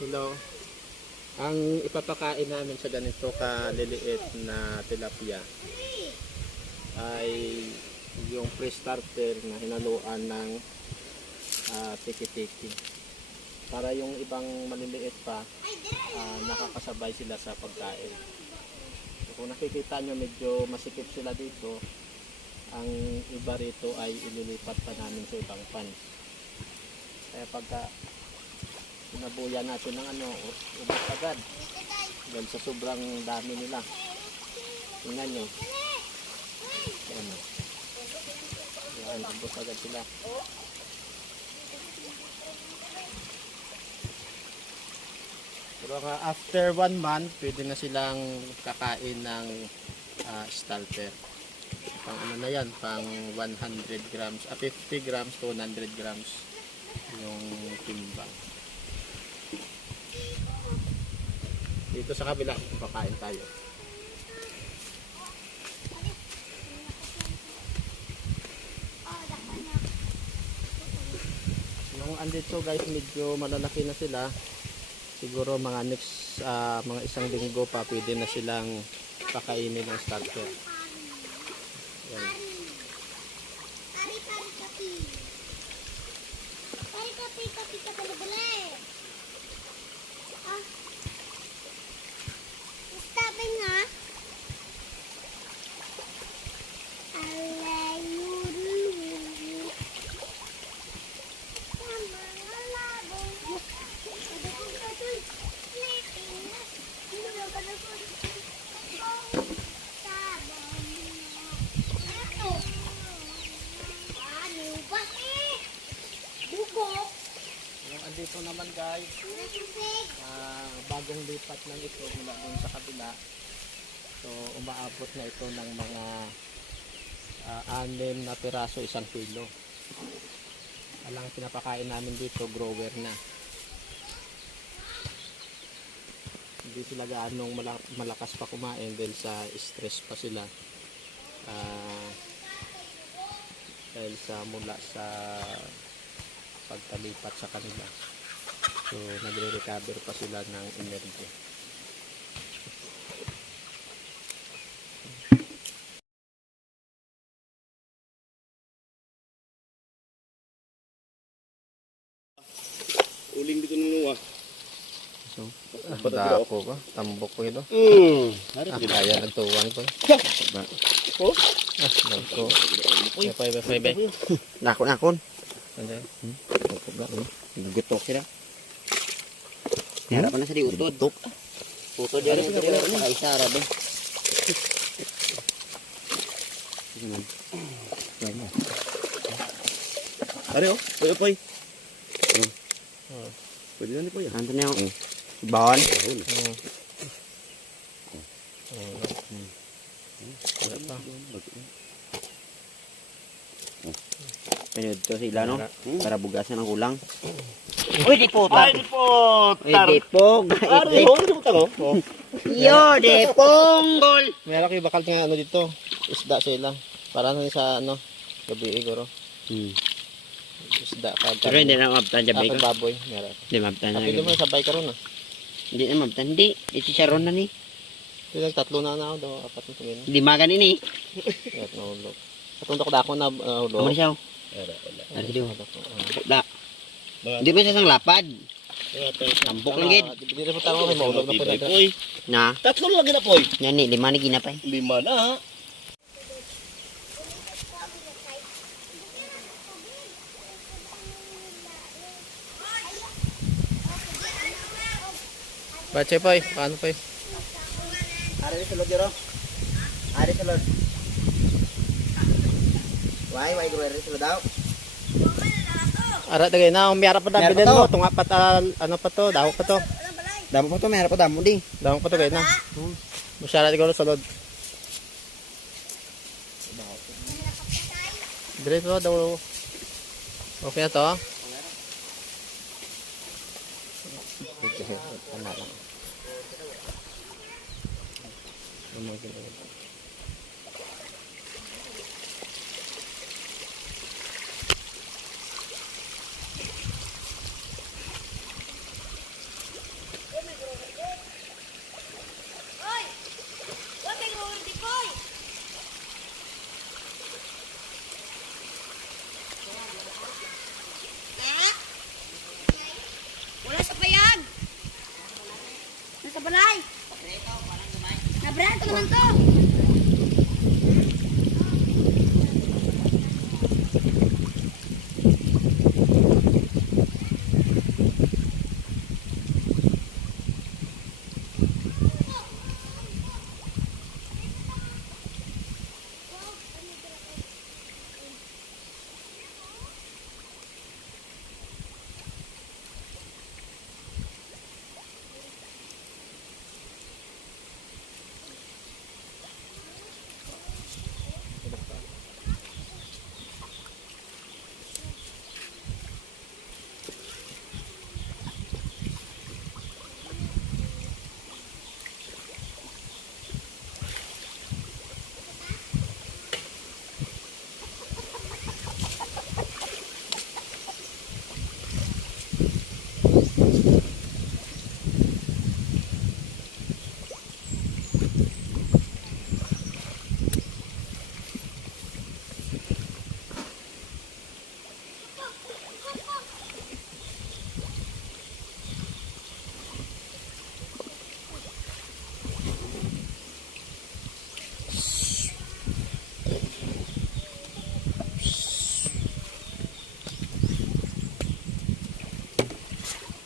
Hello. Ang ipapakain namin sa ganito kaliliit na tilapia ay yung pre-starter na hinaluan ng tiki-tiki. Para yung ibang maliliit pa, nakakasabay sila sa pagkain. So, kung nakikita nyo medyo masikip sila dito, ang iba rito ay ililipat pa namin sa ibang pan. Kaya pagka sinabuyan natin ng ubos agad dahil sa sobrang dami nila. Tingnan nyo. Ayan o. Ayan, ubos agad sila. Pero after 1 month, pwede na silang kakain ng starter. Pang ano na yan, pang 100 grams, 50 grams to 100 grams yung timbang. Dito sa kabila, pakain tayo. Nung andito guys, medyo malalaki na sila. Siguro mga next, mga isang linggo pa, pwede na silang pakainin ng starter. Yan. Dito naman guys, bagong lipat lang ito mula dun sa kabila. So umaabot na ito ng mga 6 na piraso, 1 kilo. Alang pinapakain namin dito, grower na. Hindi sila gaanong malakas pa kumain dahil sa stress pa sila. Dahil sa mula sa pagkalipat sa kanila. So nagre-recover pa sila ng energy. Uling dito ng luwa. So, dako ba? Tambok ko ito. Kaya nagtuwan ko. Oh? Dako. Bye. Nakon. Ano? Gutok sila. Harap na sa diutod. Utod yan. Kaisara ba? Are oh, poy. Pwede na ni poy. Nanto na yung bawon. Pinod to sila no? Para bugasan ang kulang. Uy, dipot! Ay, dipot! Uy, dipog! Ay, dipog! Yo, dipong! Meron kayo bakal nga dito. Isda sila. Para sa gabi siguro. Isda ka. Pero hindi na mabtan dyan ba? Baboy. Meron. Hindi mabtan na. Kapilo mo sabay ka ron Hindi na mabtan. Hindi. Ito siya ron na ni. Pilang 3 na ako daw. 4 na tumino. 5 ganin eh. Yan, nahulog. Katong dako na nahulog. Ano siya? Ano siya? Wala. Hindi mo siya sang lapad. Tampok lang gid. Hindi na po tayo kay mahulog na po na. Na? 3 lagi na poy. Yan ni, 5 na ginapay. 5 na. Bache poy, paano poy? Ari sulod yoro. Ari sulod. Why gawin sulod daw? Ara tagay na, umiyara pa na bilin mo. Tunga pa ano pa to, daw pa to. Damo pa to, mayroon pa damo di. Daw pa to gay na. Masyara siguro sulod. Diretso daw. Okay na to. Tama lang. balay. Nabrahan ko naman to.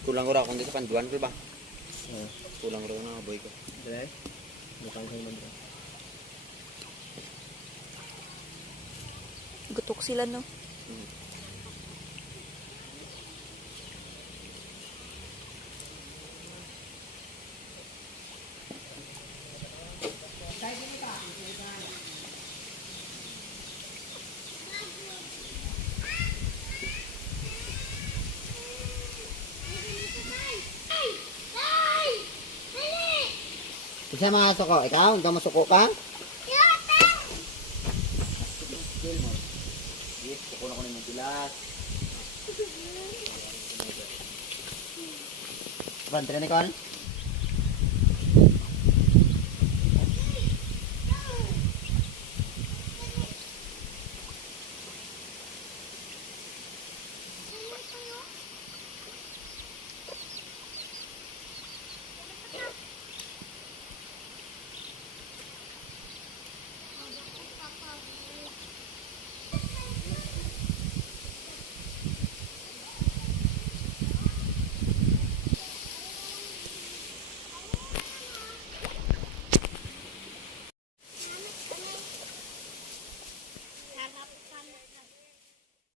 Kulang ora kung sa panduan ko ba? Kulang ora na boy ko. Dre. Mukhang kayo man dre. Gutok sila no. Isa mga suko, ikaw? Ikaw masuko ka? Yes, suko na ko na yung pilas. Ban, tira ni Kon?